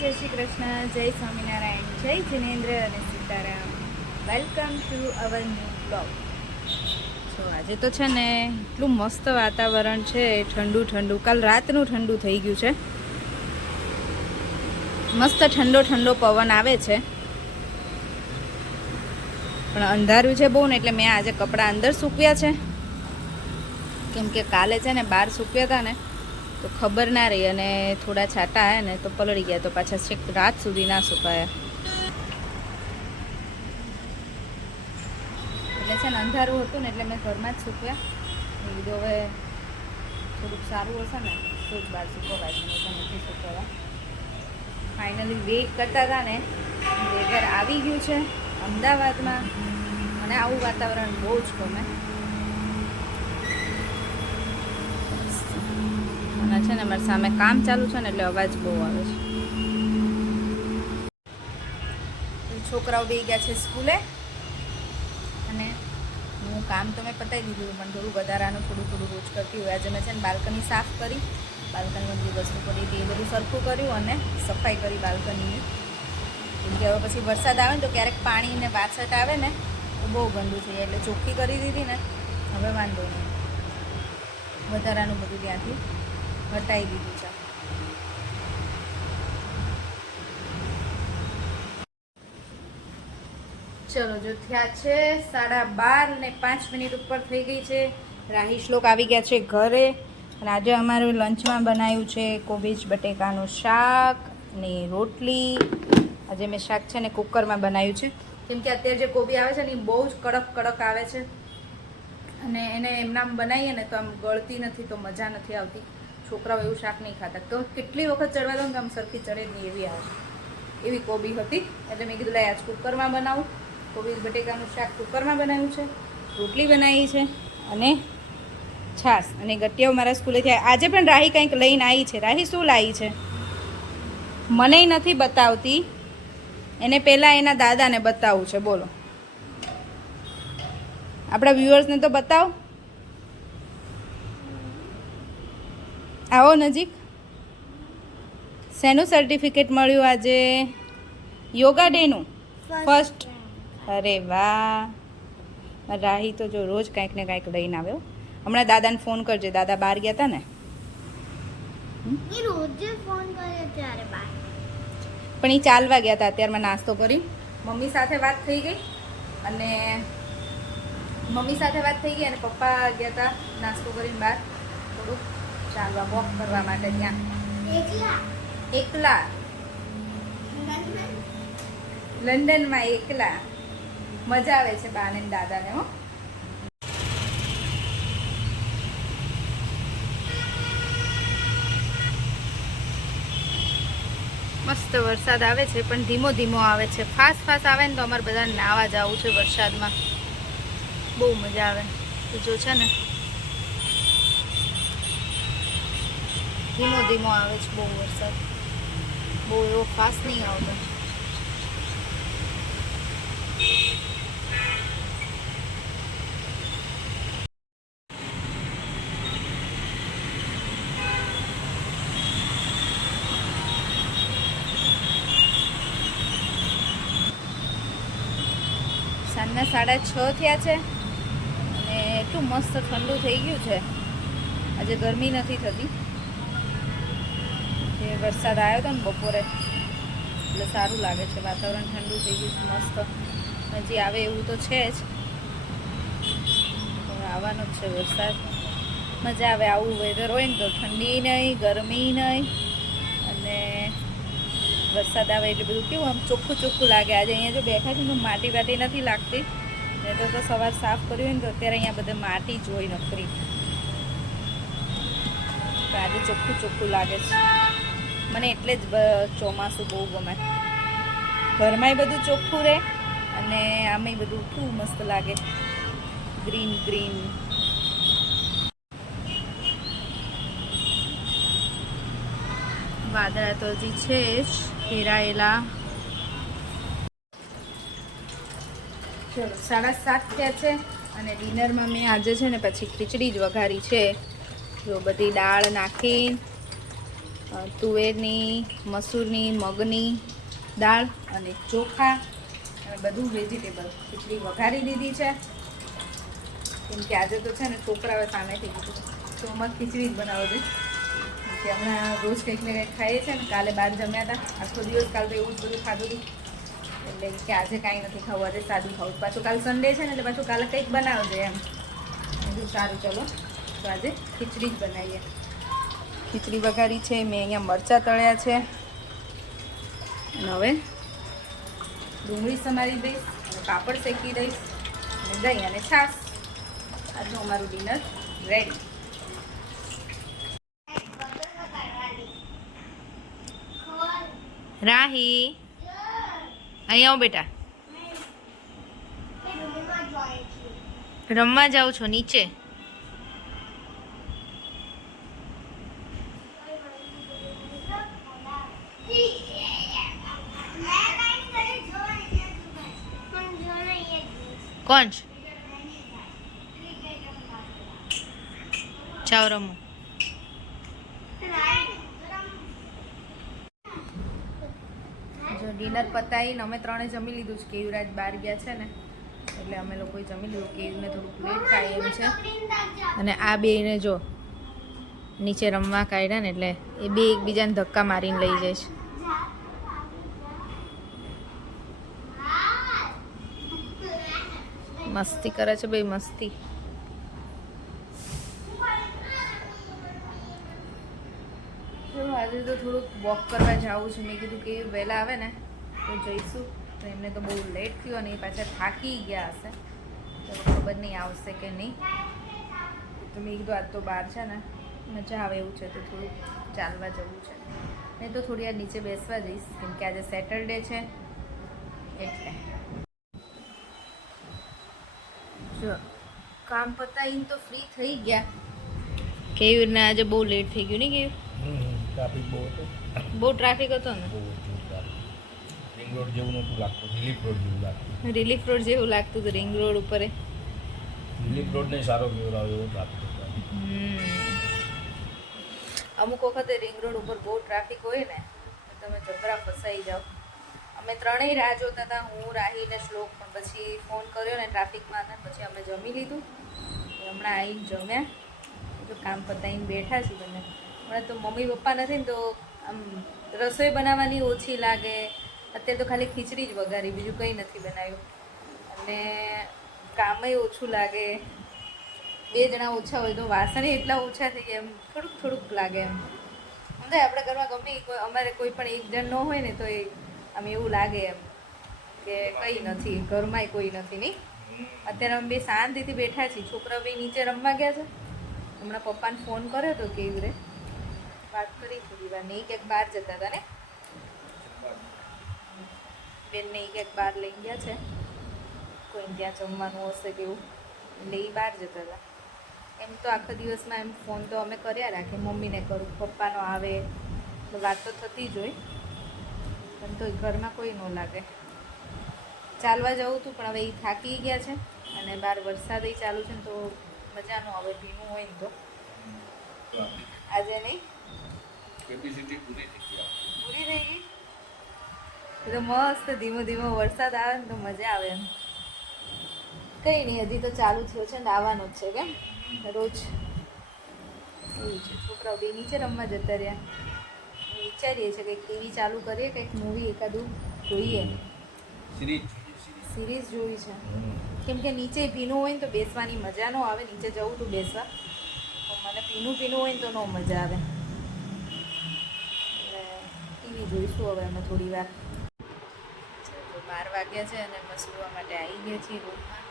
જય શ્રી કૃષ્ણ, જય સ્વામિનારાયણ, જય જિનેન્દ્ર અને Sitaram. Welcome to our new blog. તો આજે તો છે ને એટલું મસ્ત વાતાવરણ છે, ઠંડુ ઠંડુ. કાલ રાતનું ઠંડુ થઈ ગયું છે, મસ્ત ઠંડો ઠંડો પવન આવે છે, પણ અંધારું છે બહુ ને, એટલે મેં આજે કપડાં અંદર સૂકવ્યા છે. કેમ કે કાલે છે ને બહાર સૂકવ્યા હતા ને તો ખબર ના રહી, અને થોડા છાંટા આવ્યા ને તો પલળી ગયા, તો પાછા છેક રાત સુધી ના સુકાયા. એટલે છે ને અંધારું હતું ને એટલે મેં ઘરમાં જ સૂકવ્યા. એ કીધું હવે થોડુંક સારું હશે ને તો જ બહાર સૂકવાય છે, નહીં તો નથી સૂકવવા. ફાઇનલી વેઇટ કરતા હતા ને, વેધર આવી ગયું છે અમદાવાદમાં. મને આવું વાતાવરણ બહુ જ ગમે. અને છે ને મારી સામે કામ ચાલુ છે ને એટલે અવાજ બહુ આવે છે. છોકરાઓ બેસી ગયા છે સ્કૂલે, અને હું કામ તો મેં પતાવી દીધું, પણ થોડું વધારાનું થોડું રોજ કરતી હોય. આજે મેં છે ને બાલ્કની સાફ કરી, બાલ્કનીમાં બધી વસ્તુ પડી હતી એ બધું સરખું કર્યું અને સફાઈ કરી બાલ્કનીની. કેમ કે હવે પછી વરસાદ આવે ને તો ક્યારેક પાણી ને વાછટ આવે ને તો બહુ ગંદુ થઈ જાય, એટલે ચોખ્ખી કરી દીધી ને હવે વાંધો નહીં. વધારાનું બધું ત્યાંથી હટાવી દીધું છે. ચલો, જો થયા છે 12:05 ઉપર થઈ ગઈ છે. રાહી શ્લોક આવી ગયા છે ઘરે, અને આજે અમારું લંચમાં બનાવ્યું છે કોબીજ બટેકાનું શાક ને રોટલી. આજે મેં શાક છે ને કુકરમાં બનાવ્યું છે, કેમ કે અત્યારે જે કોબી આવે છે ને એ બહુ જ કડક કડક આવે છે, અને એને એમનામ બનાવીએ ને તો આમ ગળતી નથી, તો મજા નથી આવતી. છોકરાઓ એવું શાક નહીં ખાતા, તો કેટલી વખત ચડવા દઉં કે આમ સરખી ચડે જ નહીં એવી આવે, એવી કોબી હતી. એટલે મેં કીધું લાય આજ કુકરમાં બનાવું. કોબીજ બટેકાનું શાક કુકરમાં બનાવ્યું છે, રોટલી બનાવી છે અને છાશ અને ગઠિયાઓ મારા સ્કૂલેથી. આજે પણ રાહી કંઈક લઈને આવી છે. રાહી શું લાવી છે મને નથી બતાવતી, એને પહેલાં એના દાદાને બતાવવું છે. બોલો, આપણા વ્યુઅર્સને તો બતાવો. આવો નજીક. શેનું સર્ટિફિકેટ મળ્યું આજે? યોગા ડેનું ફર્સ્ટ. અરે વાહ! રાહી તો જો રોજ કાંઈક ને કાંઈક લઈને આવ્યો. હમણાં દાદાને ફોન કરજે, દાદા બહાર ગયા હતા ને. પણ એ ચાલવા ગયા હતા, અત્યારમાં નાસ્તો કરી. મમ્મી સાથે વાત થઈ ગઈ, અને પપ્પા ગયા હતા નાસ્તો કરીને બહાર થોડુંક ચાલવા, વોક કરવા માટે. ત્યાં એકલા લંડનમાં એકલા. મજા આવે છે બાને દાદાને. હો, મસ્ત વરસાદ આવે છે, પણ ધીમો ધીમો આવે છે. ફાસ્ટ આવે ને તો અમારે બધાને નાવા જવું છે વરસાદમાં, બહુ મજા આવે. તો જો છે ને ધીમો ધીમો આવે છે બહુ વરસાદ, બહુ એવો ફાસ્ટ નહીં આવતો. સાંજના 6:30 થયા છે, અને એટલું મસ્ત ઠંડુ થઈ ગયું છે. આજે ગરમી નથી થતી. જે વરસાદ આવ્યો હતો ને બપોરે એટલે સારું લાગે છે. વાતાવરણ ઠંડુ થઈ ગયું છે મસ્ત. હજી આવે એવું તો છે જ, આવવાનો જ છે વરસાદ. મજા આવે આવું વેધર હોય ને તો, ઠંડી નહીં ગરમી નહીં, અને વરસાદ આવે એટલે બધું કેવું આમ ચોખ્ખું ચોખ્ખું લાગે. આજે અહીંયા જો બેઠા છે તો માટી વાટી નથી લાગતી, નહીં તો સવાર સાફ કર્યું હોય ને તો અત્યારે અહીંયા બધે માટી જ હોય નકરી. તો આજે ચોખ્ખું ચોખ્ખું લાગે છે. મને એટલે જ ચોમાસું બહુ ગમે. ઘરમાંય બધું ચોખ્ખું રહે, અને આમેય બધું કેવું મસ્ત લાગે, ગ્રીન ગ્રીન. વાદળા તો હજી છે જ ઘેરાયેલા. ચલો, 7:30 થયા છે, અને ડિનરમાં મેં આજે છે ને પછી ખીચડી જ વઘારી છે. જો બધી દાળ નાખી તુવેરની, મસૂરની, મગની દાળ અને ચોખા અને બધું વેજીટેબલ ખીચડી વઘારી દીધી છે. કેમ કે આજે તો છે ને છોકરાઓ સામેથી કીધું તો મત ખીચડી જ બનાવો છે. કે હમણાં રોજ કંઈક ને કંઈક ખાઈએ છે ને, કાલે બહાર જમ્યા હતા આખો દિવસ, કાલે તો એવું જ બધું ખાધું હતું એટલે કે આજે કાંઈ નથી ખાવું, આજે સાદું ખાવું. પાછું કાલે સન્ડે છે ને એટલે પાછું કાલે કંઈક બનાવજે એમ. બધું સારું, ચલો તો આજે ખીચડી જ બનાવીએ. ખીચડી વઘારી છે, મેં અહીંયા મરચાં તળ્યા છે અને હવે ડુંગળી સમારી દઈશ અને પાપડ શેકી દઈશ અને દહીં અને છાશ. આજનું અમારું ડિનર રેડી. રાહી અહીંયા આવો બેટા. રમવા જાઉં છો નીચે? કોણ છે? જાઓ રમો. જો ડિનર પતાવીને અમે ત્રણે જમી લીધું છે. કેયુરાજ બહાર ગયા છે ને એટલે અમે લોકોએ જમી લીધું. કેયુને થોડુંક લેટ થાય એમ છે અને આ બેને જો નીચે રમવા કાઢ્યા ને એટલે એ બે એકબીજાને ધક્કા મારીને લઈ જાય છે. મસ્તી કરે છે ભાઈ, મસ્તી. ચલો આજે તો થોડુંક વોક કરવા જવું છે. મેં કીધું કે વહેલા આવે ને તો જઈશું. તો એમને તો બહુ લેટ થયું અને એ પાછા થાકી ગયા હશે તો ખબર નહીં આવશે કે નહીં. તો મેં કીધું આજ તો બહાર છે ને મજા આવે એવું છે તો થોડુંક ચાલવા જવું છે. નહીં તો થોડી વાર નીચે બેસવા જઈશ કેમ કે આજે સેટરડે છે એટલે. જો કામ પતાવીને તો ફ્રી થઈ ગયા. કેવું ને આજે બહુ લેટ થઈ ગયું નહીં કેવું? ટ્રાફિક બહુ હતો. બહુ ટ્રાફિક હતો ને? રિંગ રોડ જેવું નહોતું લાગતું, રિલીફ રોડ જેવું લાગતું. રિલીફ રોડ જેવું લાગતું હતું રિંગ રોડ ઉપર. રિલીફ રોડ નહીં સારો કેવડાવ્યો એવો ટ્રાફિક હતો. અમુક વખતે રિંગ રોડ ઉપર બહુ ટ્રાફિક હોય ને તો તમે જબરા ફસાઈ જાઓ. અમે ત્રણેય રાહ જોતા હતા, હું, રાહી ને શ્લોક. પણ પછી ફોન કર્યો ને ટ્રાફિકમાં હતા પછી અમે જમી લીધું. હમણાં આવીને જમ્યા, જો કામ પતાવીને બેઠા છીએ બંને. હમણાં તો મમ્મી પપ્પા નથી ને તો આમ રસોઈ બનાવવાની ઓછી લાગે. અત્યારે તો ખાલી ખીચડી જ વઘારી, બીજું કંઈ નથી બનાવ્યું અને કામય ઓછું લાગે. બે જણા ઓછા હોય તો વાસણ એટલા ઓછા થઈ ગયા, એમ થોડુંક લાગે એમ. સમજાય આપણા ઘરમાં ગમે અમારે કોઈ પણ એક જણ ન હોય ને તો એ આમ એવું લાગે એમ કે કંઈ નથી, ઘરમાંય કોઈ નથી નહીં. અત્યારે અમે બે શાંતિથી બેઠા છીએ. છોકરા બે નીચે રમવા ગયા છે. હમણાં પપ્પાને ફોન કર્યો હતો કેવી રે વાત કરી થોડી વાર. નહીં ક્યાંક બહાર જતા હતા ને બેનને એ ક્યાંક બહાર લઈ ગયા છે, કોઈ ત્યાં જમવાનું હશે કેવું એટલે એ બહાર જતા હતા. એમ તો આખા દિવસમાં એમ ફોન તો અમે કર્યા રાખીએ. મમ્મીને કરું, પપ્પાનો આવે તો વાત તો થતી જ હોય પણ તોય ઘરમાં કોઈ ન લાગે. ચાલવા જવું હતું પણ હવે એ થાકી ગયા છે અને બહાર વરસાદ ચાલુ છે ને તો મજા ન આવે ભીનું હોય ને તો. આજે નહીં કેપેસિટી પૂરી થઈ ગઈ. એ તો મસ્ત ધીમો ધીમો વરસાદ આવે ને તો મજા આવે એમ. કંઈ નહીં, હજી તો ચાલુ થયો છે ને આવવાનો જ છે કેમ રોજ એવું છે. છોકરાઓ બે નીચે રમવા જતા રહ્યા. વિચારીએ છીએ કંઈક ટીવી ચાલુ કરીએ, કંઈક મૂવી એકાદું જોઈએ. સિરીઝ જોવી છે કેમ કે નીચે ભીનું હોય ને તો બેસવાની મજા ન આવે. નીચે જવું તું બેસવા મને ભીનું હોય ને તો ન મજા આવે. ટીવી જોઈશું હવે અમે થોડી વાર. 12 વાગ્યા છે અને અમે સુવા માટે આવી ગયા છીએ રૂમમાં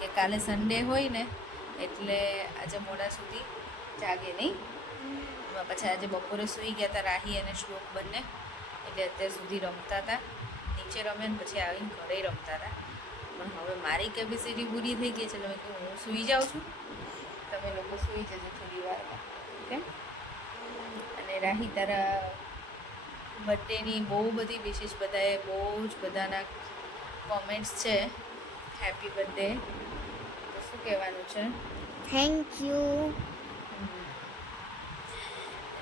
કે કાલે સન્ડે હોય ને એટલે આજે મોડા સુધી જાગે નહીં. પછી આજે બપોરે સૂઈ ગયા હતા રાહી અને શ્લોક બંને, એટલે અત્યાર સુધી રમતા હતા. નીચે રમે ને પછી આવીને ઘરે રમતા હતા. પણ હવે મારી કેપેસિટી પૂરી થઈ ગઈ છે એટલે મેં કહ્યું હું સૂઈ જાઉં છું, તમે લોકો સૂઈ જજો થોડી વારમાં. ઓકે. અને રાહી તારા બર્થડેની બહુ બધી વિશેષ બધાએ બહુ જ બધાના કોમેન્ટ્સ છે. હેપી બર્થડે તો શું કહેવાનું છે? Thank you.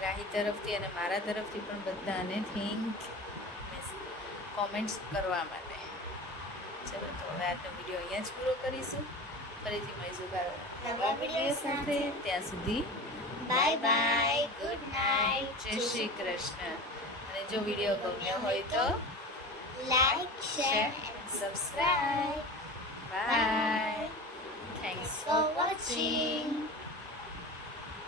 રાહી તરફથી અને મારા તરફથી પણ બધાને કોમેન્ટ્સ કરવા માટે. ચલો તો હવે આજનો વિડીયો અહીંયા જ પૂરો કરીશું. ફરીથી મળીશું નવા વિડીયો સાથે. ત્યાં સુધી બાય બાય, ગુડ નાઇટ. જય શ્રી કૃષ્ણ. અને જો વિડીયો ગમ્યો હોય તો like, share and subscribe. Bye. Thanks For watching.